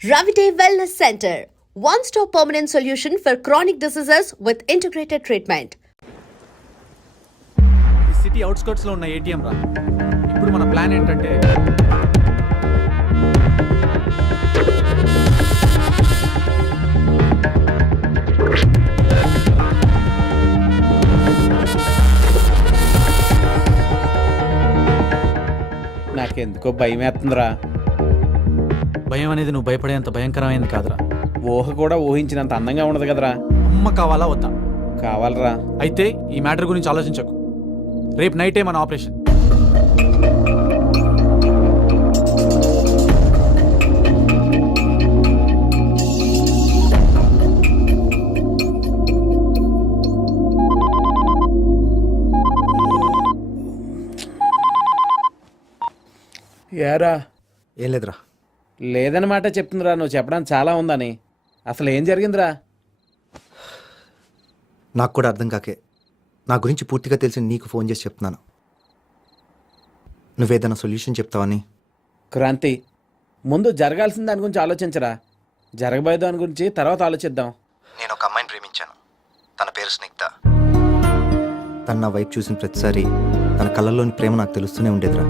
Ravite Wellness Center, one-stop permanent solution for chronic diseases with integrated treatment. ఈ city outskirts లో ఉన్న ATM రా. ఇప్పుడు మన ప్లాన్ ఏంటంటే నాకెందుకో భయం వేస్తుందిరా. భయం అనేది నువ్వు భయపడేంత భయంకరమైనది కాదురా. ఊహ కూడా ఊహించినంత అందంగా ఉండదు కదరా. అమ్మ కావాలా వద్దా? కావాలరా. అయితే ఈ మ్యాటర్ గురించి ఆలోచించకు. రేపు నైటే మన ఆపరేషన్. ఏరా ఏం లేదురా. లేదన్నమాట చెప్తుందిరా. నువ్వు చెప్పడానికి చాలా ఉందని. అసలు ఏం జరిగిందిరా? నాకు కూడా అర్థం కాకే నా గురించి పూర్తిగా తెలిసి నీకు ఫోన్ చేసి చెప్తున్నాను. నువ్వేదైనా సొల్యూషన్ చెప్తావని. క్రాంతి, ముందు జరగాల్సిన దాని గురించి ఆలోచించరా. జరగబోయే దాని గురించి తర్వాత ఆలోచిద్దాం. నేను ఒక అమ్మాయిని ప్రేమించాను. తన పేరు స్నిగ్ధ. తను నా వైపు చూసిన ప్రతిసారి తన కళ్ళల్లోని ప్రేమ నాకు తెలుస్తూనే ఉండేదిరా.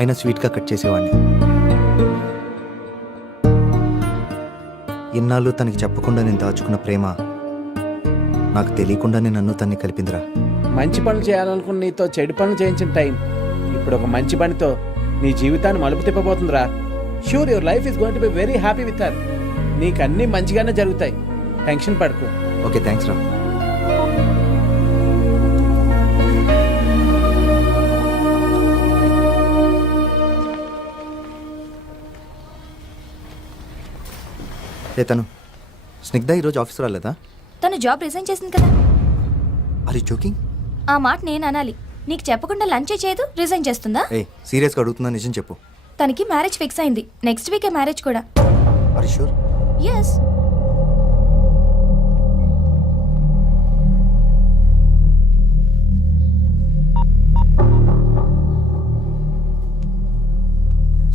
అయినా స్వీట్గా కట్ చేసేవాడిని. ఇన్నాళ్ళు తనకి చెప్పకుండా నేను దాచుకున్న ప్రేమ నాకు తెలియకుండానే నన్ను తన్ని కలిపిందిరా. మంచి పనులు చేయాలనుకున్న నీతో చెడు పనులు చేయించిన టైం ఇప్పుడు ఒక మంచి పనితో నీ జీవితాన్ని మలుపు తిప్పబోతుందిరా. Sure your life is going to be very happy with her. నీకు అన్నీ మంచిగానే జరుగుతాయి. టెన్షన్ పడకు. ఓకే, థ్యాంక్స్ రా. తను స్నిగ్ధ ఈరోజు ఆఫీస్ రాలేదా? తను జాబ్ రిజైన్ చేసింది కదా. Are you joking? ఆ మాట నేను అనాలి. నీకు చెప్పకుండా లంచే చేయదు, రిజైన్ చేస్తుందా? సీరియస్గా అడుగుతున్నా, నిజం చెప్పు. తనకి మ్యారేజ్ ఫిక్స్ అయింది. నెక్స్ట్ వీకే మ్యారేజ్ కూడా. Are you sure? Yes.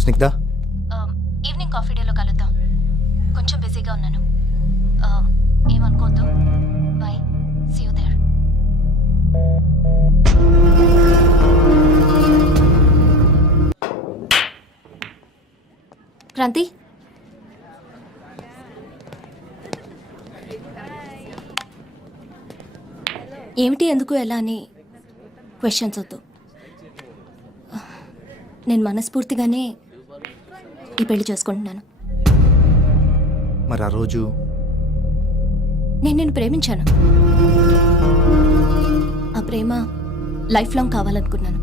Snigdha, evening coffee డేలో కలుద్దాం. కొంచెం బిజీగా ఉన్నాను. ఏమనుకోవద్దు. Bye, see you there. Kranti, ఏమిటి, ఎందుకు, ఎలా అని క్వశ్చన్స్ వద్దు. నేను మనస్ఫూర్తిగానే ఈ పెళ్లి చేసుకుంటున్నాను. మరి ఆ రోజు నేను నిన్ను ప్రేమించాను. ఆ ప్రేమ లైఫ్ లాంగ్ కావాలనుకున్నాను.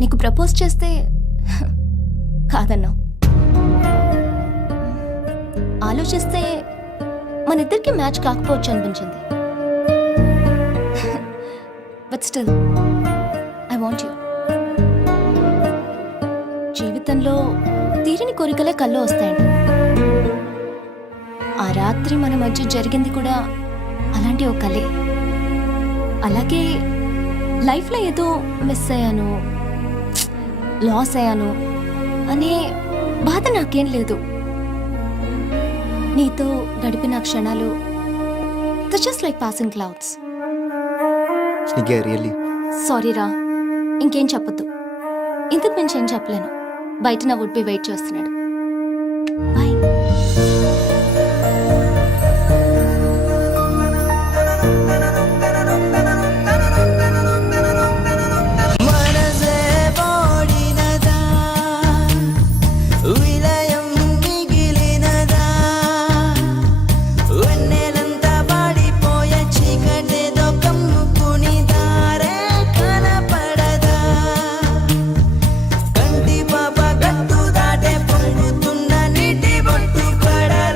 నీకు ప్రపోజ్ చేస్తే కాదన్నావు. ఆలోచిస్తే మన ఇద్దరికి మ్యాచ్ కాకపోవచ్చు అనిపించింది. But still I want you. జీవితంలో తీరిని కోరికలే కల్లో వస్తాయండి. ఆ రాత్రి మన మధ్య జరిగింది కూడా అలాంటి ఒక కలే. అలాగే లైఫ్లో ఏదో మిస్ అయ్యాను, లాస్ అయ్యాను అనే బాధ నాకేం లేదు. నీతో గడిపిన క్షణాలు just like passing clouds. Really sorry రా, ఇంకేం చెప్పొద్దు. ఇంతకు మించి ఏం చెప్పలేను. బయట నా వుడ్ బి వెయిట్ చేస్తున్నాడు. బాయ్. కంటి పాప గట్టు దాటే పొంగుతున్న నీటి బొట్టు పడరా.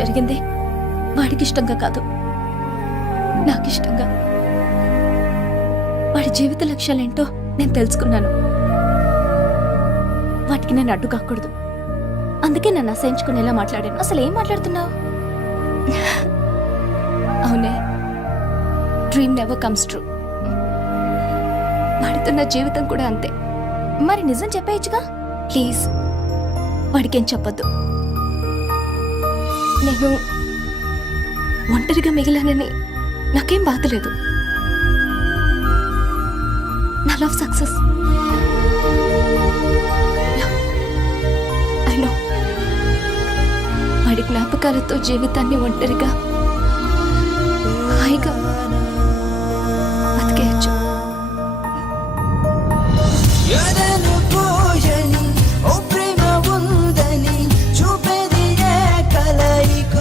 జరిగింది వాడికి ఇష్టంగా కాదు, నాకు ఇష్టంగా. వాడి జీవిత లక్ష్యాలేంటో నేను తెలుసుకున్నాను. వాటికి నేను అడ్డు కాకూడదు. అందుకే నన్ను అసహించుకునేలా మాట్లాడాను. అసలు ఏం మాట్లాడుతున్నావు? అవునే, డ్రీమ్ నెవర్ కమ్స్ ట్రూ. వాడితో నా జీవితం కూడా అంతే. మరి నిజం చెప్పేయచ్చుగా. ప్లీజ్ వాడికేం చెప్పొద్దు. నేను ఒంటరిగా మిగిలానని నాకేం బాధలేదు. నా లవ్ సక్సెస్. ఐ నో వాడి జ్ఞాపకాలతో జీవితాన్ని ఒంటరిగా హాయిగా బతికేయచ్చు. ఎదను పోయని ఓ ప్రేమ ఉందని చూపేది ఏ కలయిక,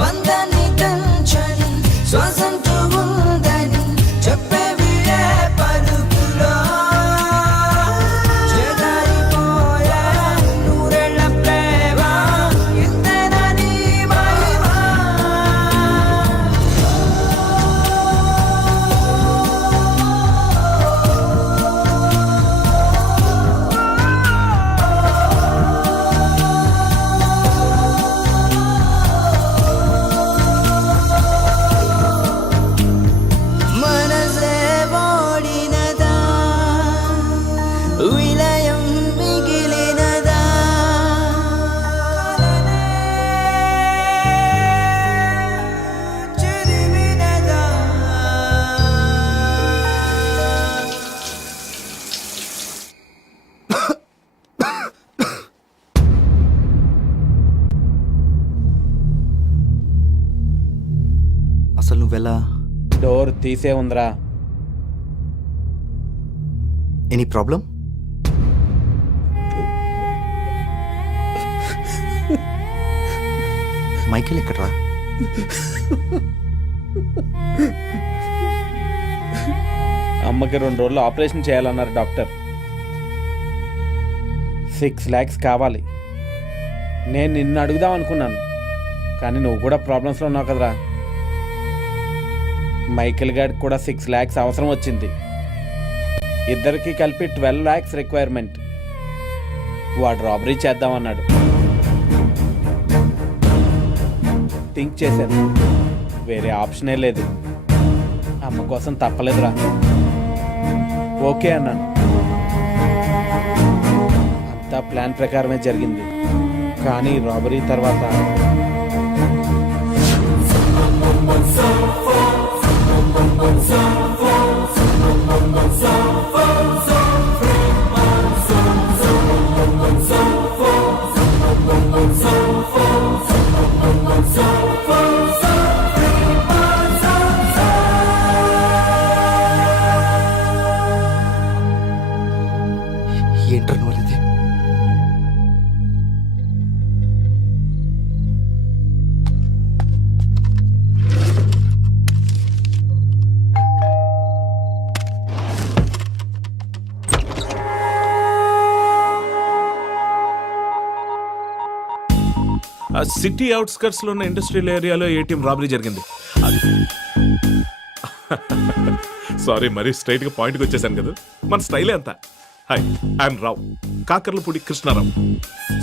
వందని దంచని శ్వాసంటూ ఉందని చెప్పేవి ఏ పలుకులో, చెదారిపోయే నూరెళ్ళ ప్రేమ ఇంతేనా నీ మహిమ. మనసే ఓడినదా, విలయం మిగిలినదా, చెరిమినదా. అసలు నువ్వెలా? డోర్ తీసే ఉందిరా. Any problem? మైకేల్ ఎక్కడ్రా? అమ్మకి 2 రోజులు ఆపరేషన్ చేయాలన్నారు డాక్టర్. 6 lakhs కావాలి. నేను నిన్ను అడుగుదాం అనుకున్నాను, కానీ నువ్వు కూడా ప్రాబ్లమ్స్లో ఉన్నావు కదరా. మైకేల్ గారికి కూడా 6 lakhs అవసరం వచ్చింది. ఇద్దరికి కలిపి 12 lakhs రిక్వైర్మెంట్. వాడు రాబరీ చేద్దామన్నాడు. థింక్ చేశాను, వేరే ఆప్షనే లేదు. అమ్మ కోసం తప్పలేదురా. ఓకే అన్నాను. అంతా ప్లాన్ ప్రకారమే జరిగింది. కానీ రాబరీ తర్వాత ఏంటర్ నువ్వు ఇది? ఆ సిటీ అవుట్స్కర్ట్స్ లో ఉన్న ఇండస్ట్రియల్ ఏరియాలో ఏటీఎం రాబరీ జరిగింది. సారీ, మరీ స్ట్రైట్ గా పాయింట్కి వచ్చేసాను కదా. మన స్టైలే అంతా. Hi, I'm Rao, Kakarlapudi Krishnarao,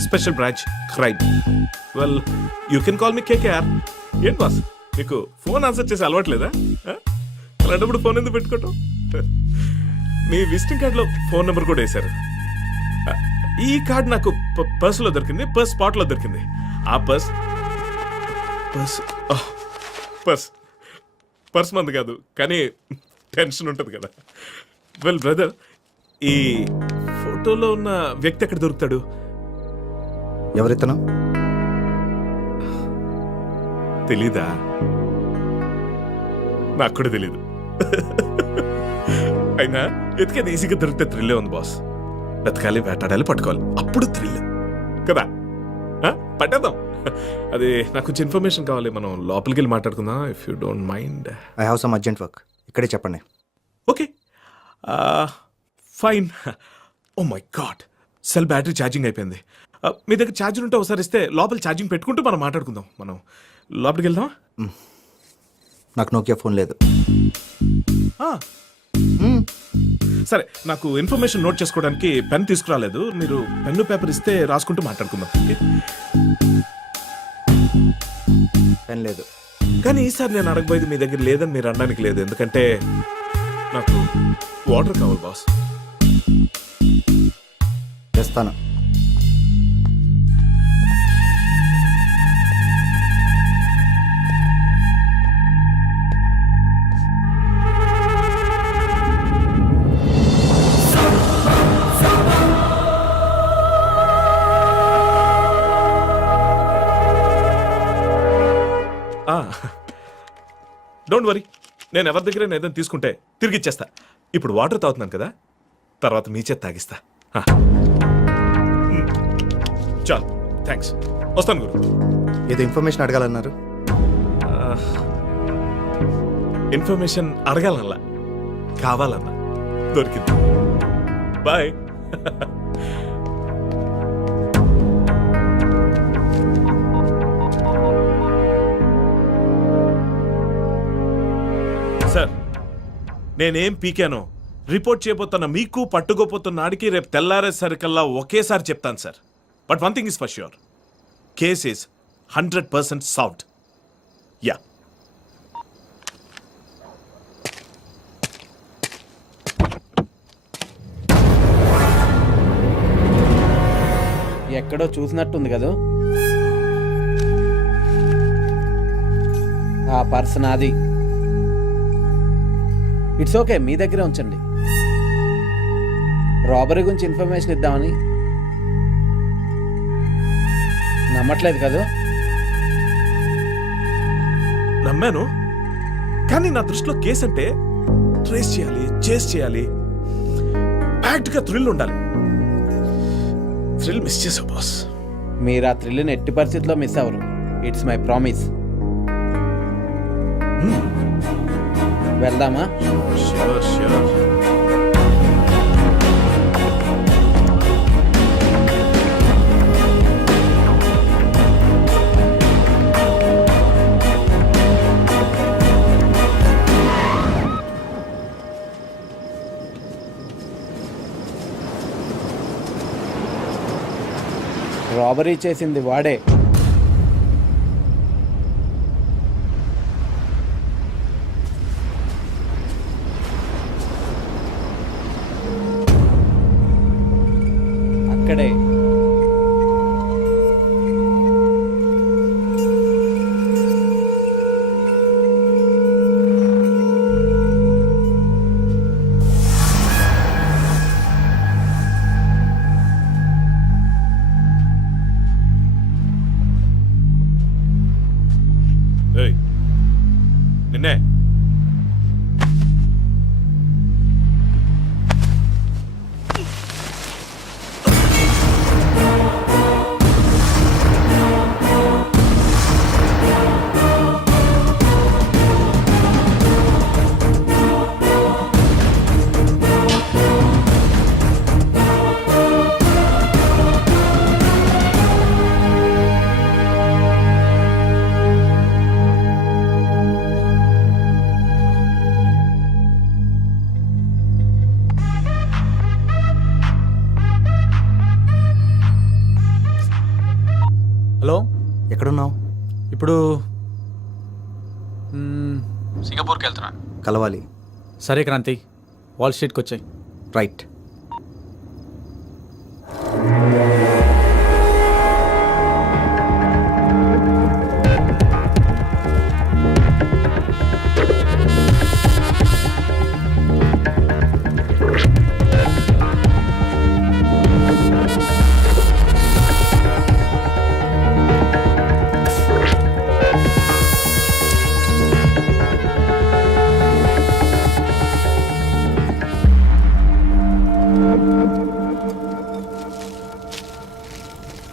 special branch crime. Well, you can call me KKR. ఏంటి బాస్, మీకు ఫోన్ ఆన్సర్ చేసి అలవాట్లేదా? అలాంటప్పుడు ఫోన్ ఎందుకు పెట్టుకోవటం? మీ విజిటింగ్ కార్డులో ఫోన్ నెంబర్ కూడా వేశారు. ఈ కార్డు నాకు పర్సులో దొరికింది, పర్స్ స్పాట్లో దొరికింది. ఆ పర్స్ పర్స్ మంది కాదు, కానీ టెన్షన్ ఉంటుంది కదా. వెల్ బ్రదర్, ఈ ఫోటోలో ఉన్న వ్యక్తి ఎక్కడ దొరుకుతాడు? ఎవరితను? తెలీదా? నాకు కూడా తెలీదు. అయినా ఎతికేది ఈజీగా దొరికితే థ్రిల్లే ఉంది బాస్. వెతకాలి, వేటాడాలి, పట్టుకోవాలి, అప్పుడు థ్రిల్ కదా. పట్టేద్దాం. అది నాకు కొంచెం ఇన్ఫర్మేషన్ కావాలి. మనం లోపలికి వెళ్ళి మాట్లాడుకుందాం, if you don't mind. I have some urgent work. ఇక్కడే చెప్పండి. Okay, fine. Oh my God, cell battery charging అయిపోయింది. మీ దగ్గర ఛార్జర్ ఉంటే ఒకసారి ఇస్తే లోపల ఛార్జింగ్ పెట్టుకుంటూ మనం మాట్లాడుకుందాం. మనం లోపలికి వెళ్దామా? నాకు నోకియా ఫోన్ లేదు. ఆ. సరే, నాకు ఇన్ఫర్మేషన్ నోట్ చేసుకోవడానికి పెన్ తీసుకురాలేదు. మీరు పెన్ను పేపర్ ఇస్తే రాసుకుంటూ మాట్లాడుకుందాం. పెన్ లేదు. కానీ ఈసారి నేను అడగబోయేది మీ దగ్గర లేదని మీరు అనడానికి లేదు. ఎందుకంటే నాకు వాటర్ కావాలి బాస్. తెస్తాను. డోంట్ వరీ, నేను ఎవరి దగ్గర ఏదైనా తీసుకుంటే తిరిగి ఇచ్చేస్తా. ఇప్పుడు వాటర్ తాగుతున్నాను కదా, తర్వాత మీ చేత తాగిస్తా. చాలు, థ్యాంక్స్. వస్తాను గురు. ఏదో ఇన్ఫర్మేషన్ అడగాలన్నారు. ఇన్ఫర్మేషన్ అడగాలన్నా కావాలన్నా దొరికింది. బాయ్. సార్, నేనేం పీకానో రిపోర్ట్ చేయబోతున్న మీకు, పట్టుకోపోతున్న నాడికి రేపు తెల్లారేసరికల్లా ఒకేసారి చెప్తాను sir. But one thing is for sure, case is 100% solved. Yeah. ఎక్కడో చూసినట్టుంది కదా ఆ పర్సన్. అది ఇట్స్ ఓకే, మీ దగ్గరే ఉంచండి. రాబరీ గురించి ఇన్ఫర్మేషన్ ఇద్దామని. నమ్మట్లేదు కదా? నమ్మాను, కానీ నా దృష్టిలో కేసు అంటే ట్రేస్ చేయాలి, చేస్ చేయాలి, యాక్ట్గా థ్రిల్ ఉండాలి. థ్రిల్ మిస్ చేసావు బాస్. మీరు ఆ థ్రిల్ని ఎట్టి పరిస్థితిలో మిస్ అవ్వరు. It's my promise. వెళ్దామా? Sure sure. రాబరీ చేసింది వాడే. అక్కడే. ఏయ్, నిన్నే. హలో, ఎక్కడున్నావు? ఇప్పుడు సింగపూర్కి వెళ్తున్నాను. కలవాలి. సరే క్రాంతి, వాల్ స్ట్రీట్కి వచ్చాయి. రైట్.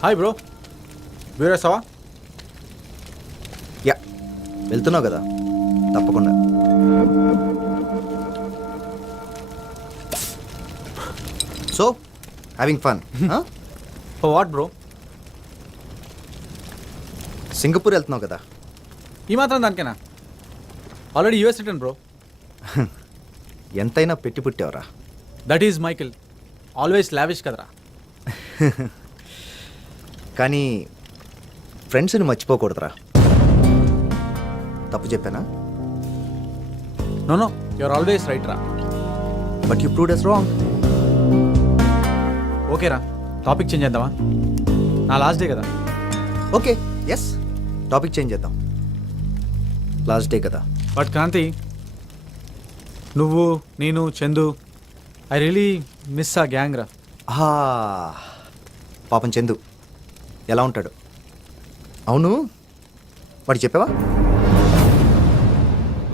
హాయ్ బ్రో, వీరేసావా? యా, వెళ్తున్నావు కదా, తప్పకుండా. So having fun? What bro? Singapore వెళ్తున్నావు కదా? ఈ మాత్రం దానికేనా? Already US return bro. ఎంతైనా పెట్టి పుట్టావురా. That is Michael, always lavish కదరా. కానీ ఫ్రెండ్స్ని మర్చిపోకూడదురా. తప్పు చెప్పానా? No no, you're always right రా. But you proved us wrong. ఓకేరా, టాపిక్ చేంజ్ చేద్దామా? నా లాస్ట్ డే కదా. ఓకే, ఎస్, టాపిక్ చేంజ్ చేద్దాం. లాస్ట్ డే కదా. బట్ క్రాంతి, నువ్వు, నేను, చందు, ఐ రియలీ మిస్ ఆ గ్యాంగ్ రా. పాపం చందు ఎలా ఉంటాడు? అవును, వాడు చెప్పావా?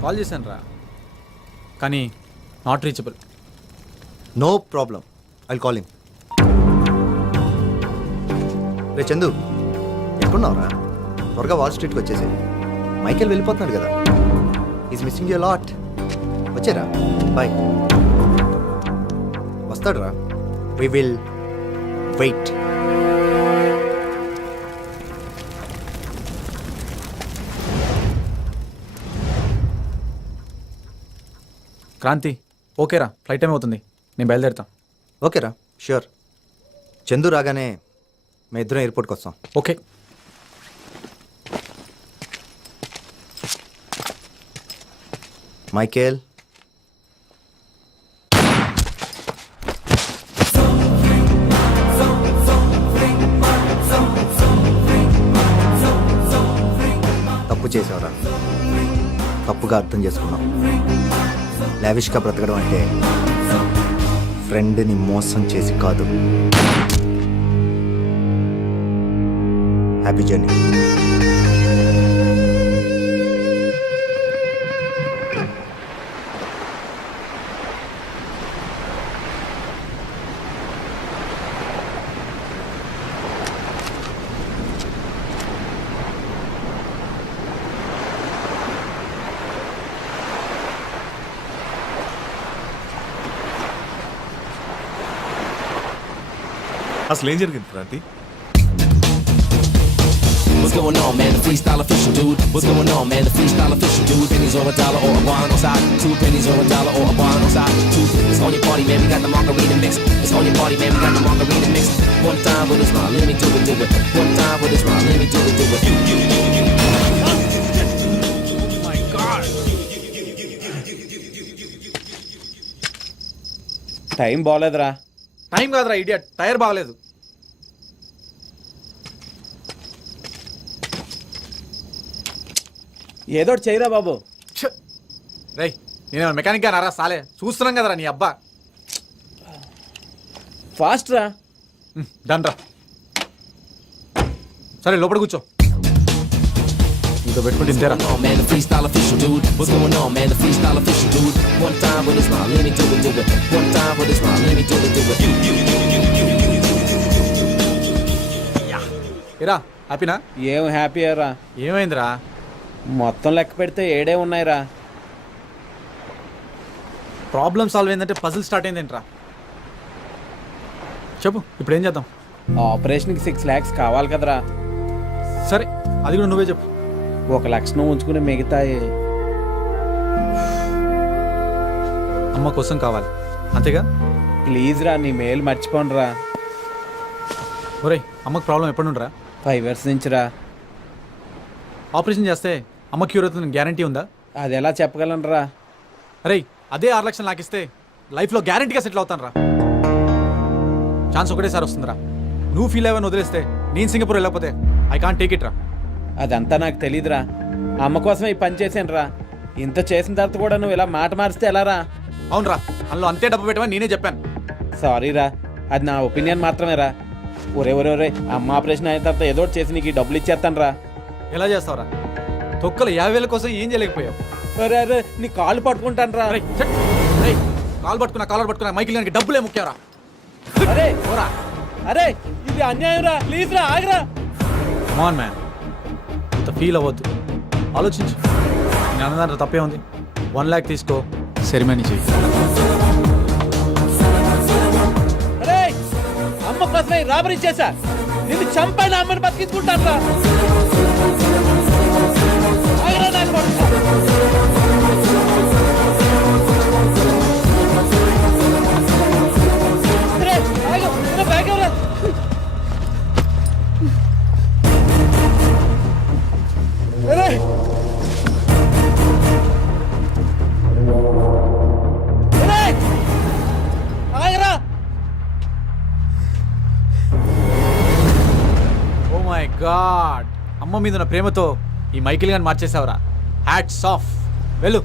కాల్ చేశాను రా, కానీ not reachable. No problem, I call him. రే చందు, ఎక్కడున్నావురా? త్వరగా వాల్ స్ట్రీట్కి వచ్చేసి. మైకేల్ వెళ్ళిపోతున్నాడు కదా. Is missing you lot. వచ్చారా? బాయ్. వస్తాడు రా. We will wait. క్రాంతి, ఓకేరా, ఫ్లైట్ టైం అవుతుంది, నేను బయలుదేరుతాం. ఓకేరా, ష్యూర్. చందు రాగానే మేము ఇద్దరం ఎయిర్పోర్ట్కి వస్తాం. ఓకే. మైకేల్, తప్పు చేసావురా. తప్పుగా అర్థం చేసుకున్నావు. లావిష్గా బ్రతకడం అంటే ఫ్రెండ్ని మోసం చేసి కాదు. Happy journey. అసలు ఏం జరిగింది Kranti? What's going on, man? The freestyle official, dude. What's going on, man? The freestyle official, dude. Pennies or a dollar or a wine on side. 2 pennies or a dollar or a wine on side. 2. It's on your party, man. We got the margarita mix. It's on your party, man. We got the margarita mix. One time with a smile, let me do it, do it. One time with a smile, let me do it, do it. Time బాగోలేదురా. Time కాదురా idiot, tyre బాగలేదు. ఏదో ఒకటి చేయరా బాబు. రే, నేను mechanic గారా సాలే, చూస్తున్నాం కదరా నీ అబ్బా. ఫాస్ట్ రా. డన్ రా. సరే, లోపల కూర్చో. ఇంకో పెట్టుకుంటే ఇంతేరా. Oh, man, the freestyle official, dude. What's going on, man? The freestyle official, dude. One time with a smile, let me do it, do it. One time with a smile, let me do it, do it. ఏరా, హ్యాపీనా? ఏం happy రా. ఏమైందిరా? మొత్తం లెక్క పెడితే 7 ఉన్నాయిరా. Problem solve అయిందంటే puzzle start అయిందేంట్రా? చెప్పు, ఇప్పుడు ఏం చేద్దాం? ఆపరేషన్కి 6 lakhs కావాలి కదరా. సరే, అది కూడా నువ్వే చెప్పు. 1 లక్ష నువ్వు ఉంచుకుని మిగతాయి అమ్మ కోసం కావాలి, అంతేగా? ప్లీజ్ రా, నీ మేలు మర్చిపోండి రా. ఒరేయ్, అమ్మకు ప్రాబ్లం ఎప్పటి నుండిరా? 5 years నుంచి రా. ఆపరేషన్ చేస్తే అమ్మ క్యూర్ అవుతుంది గ్యారంటీ ఉందా? అది ఎలా చెప్పగలను రా. అరే, అదే 6 లక్షలు నాకు ఇస్తే లైఫ్లో గ్యారంటీగా సెటిల్ అవుతాను రా. ఛాన్స్ ఒకటేసారి వస్తుందిరా. నువ్వు ఫీల్ అయ్యని వదిలేస్తే నేను సింగపూర్ వెళ్ళకపోతే ఐ కాంట్ టేక్ ఇట్ రా. అదంతా నాకు తెలీదురా. అమ్మ కోసమే ఈ పని చేశాను రా. ఇంత చేసిన తర్వాత కూడా నువ్వు ఇలా మాట మారిస్తే ఎలా రా? అవునరా, అందులో అంతే డబ్బు పెట్టమని నేనే చెప్పాను. సారీ రా, అది నా ఒపీనియన్ మాత్రమే రా. ఒరే అమ్మ ఆపరేషన్ అయిన తర్వాత ఏదో ఒకటి చేసి నీకు ఈ డబ్బులు ఇచ్చేస్తాను రా. ఎలా చేస్తావురా? తొక్కలు 50,000 కోసం ఏం చేయలేకపోయావు. అరే నీ కాళ్ళు పట్టుకుంటాను రా. కాలు పట్టుకున్నా మైకిల్ గారికి డబ్బులే ముఖ్యారా. అరే పోరా. అరే, ఇది అన్యాయం రా. ప్లీజ్ రా, ఆగరా. కమాన్ మ్యాన్, అంత ఫీల్ అవ్వద్దు, ఆలోచించు. నేను అన్నదాంట్లో తప్పే ఉంది. 1 lakh తీసుకో, సెరిమనీ చెయ్యి. అరే, అమ్మ కోసమే రాబరీ చేశా. నిన్ను చంపైన అమ్మని బతికించుకుంటాను రా. ఓ మై గాడ్, అమ్మ మీద ఉన్న ప్రేమతో ఈ మైకిల్ గాని మార్చేసావురా. Hats off. వెళ్ళు,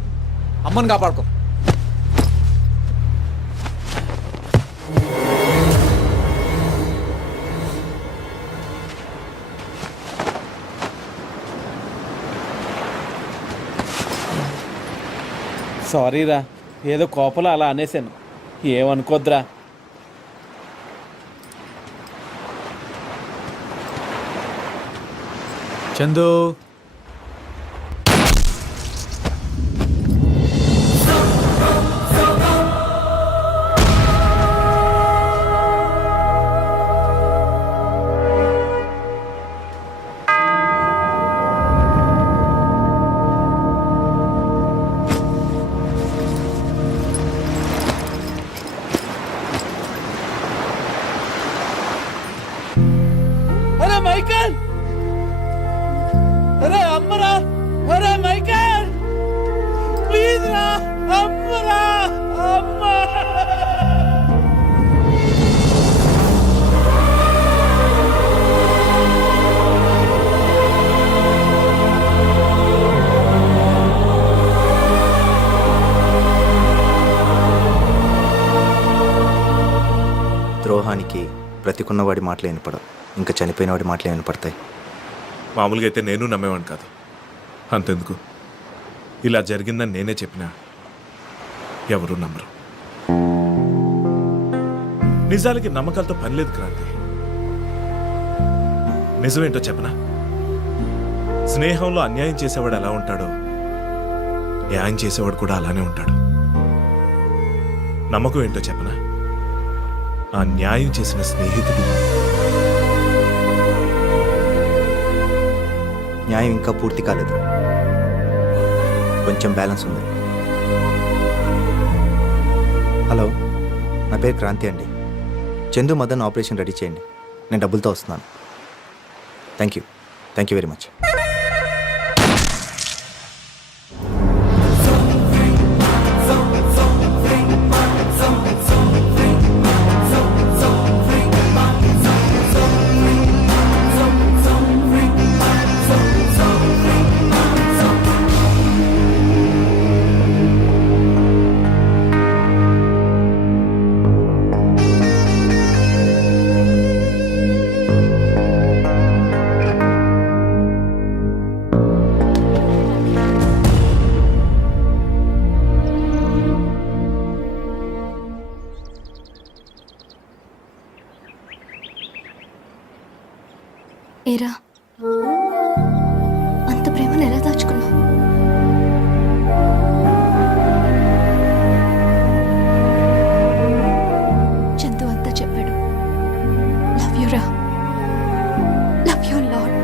అమ్మని కాపాడుకో. సారీరా, ఏదో కోపలో అలా అనేసాను, ఏమనుకోద్దురా. చందు, అరే మైకల్, అరే అమ్మరా, అరే మైకల్, ప్లీజ్ రా, అమ్మరా, అమ్మ. ద్రోహానికి బ్రతికున్నవాడి మాటలు వినపడవు, ఇంకా చనిపోయినవాడి మాటలు వినపడతాయి. మామూలుగా అయితే నేను నమ్మేవాడిని కాదు. అంతెందుకు, ఇలా జరిగిందని నేనే చెప్పినా ఎవరు నమ్మరు. నిజాలకి నమ్మకాలతో పని లేదు క్రాంతి. నిజమేంటో చెప్పనా? స్నేహంలో అన్యాయం చేసేవాడు ఎలా ఉంటాడో న్యాయం చేసేవాడు కూడా అలానే ఉంటాడు. నమ్మకం ఏంటో చెప్పనా? ఆ న్యాయం చేసిన స్నేహితుడు న్యాయం ఇంకా పూర్తి కాలేదు, కొంచెం బ్యాలెన్స్ ఉంది. హలో, నా పేరు క్రాంతి అండి. చందు మదన్ ఆపరేషన్ రెడీ చేయండి, నేను డబ్బులతో వస్తున్నాను. Thank you very much. ఏరా, అంత ప్రేమను ఎలా దాచుకున్నావు? చందు అంతా చెప్పాడు. లవ్ యూ రా, లవ్ యూ లాడ్.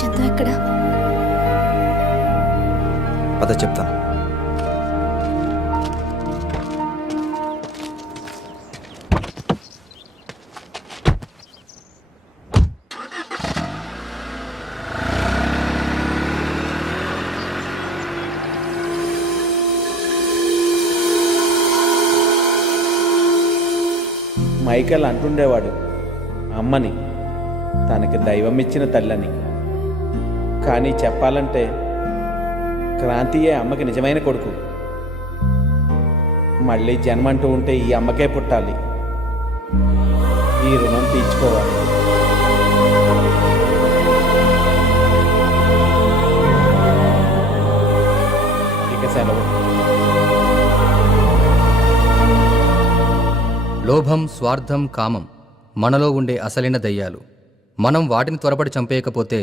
చందు ఎక్కడా? పద చెప్తాను. మైకేల్ అంటుండేవాడు అమ్మని తనకి దైవం ఇచ్చిన తల్లని. కానీ చెప్పాలంటే క్రాంతియే అమ్మకి నిజమైన కొడుకు. మళ్ళీ జన్మంటూ ఉంటే ఈ అమ్మకే పుట్టాలి, ఈ రుణం తీర్చుకోవాలి. ఇక సెలవు. లోభం, స్వార్థం, కామం మనలో ఉండే అసలైన దయ్యాలు. మనం వాటిని త్వరపడి చంపేయకపోతే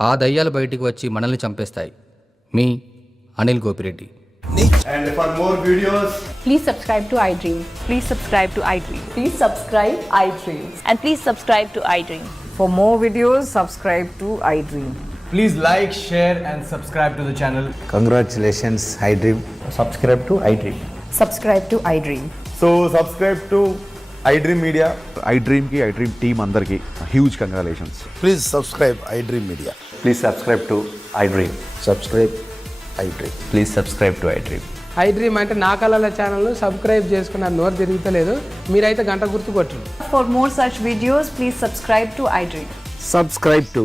ఆ దయ్యాలు బయటికి వచ్చి మనల్ని చంపేస్తాయి. మీ Anil Gopireddy. Please subscribe to iDream. Please subscribe to iDream. Please subscribe iDream. And please subscribe to iDream. For more videos, subscribe to iDream. Please like, share and subscribe to the channel. Congratulations iDream. Subscribe to iDream. Subscribe to iDream. So subscribe to iDream media. iDreamకి iDream team అందరికీ huge congratulations. Please subscribe iDream Media. Please subscribe to iDream. Subscribe iDream. Please subscribe to iDream. iDream అంటే నా కళల channel subscribe చేసుకున్న నోరు తిరుగుతలేదు. మీరైతే గంట గుర్తు కొట్టండి. For more such videos, please subscribe to iDream. Subscribe to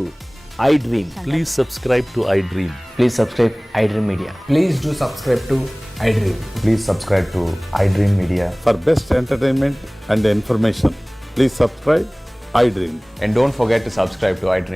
iDream. Please subscribe to iDream. Please subscribe iDream media. Please do subscribe to iDream. Please subscribe to iDream media. For best entertainment and information please subscribe iDream. And don't forget to subscribe to iDream.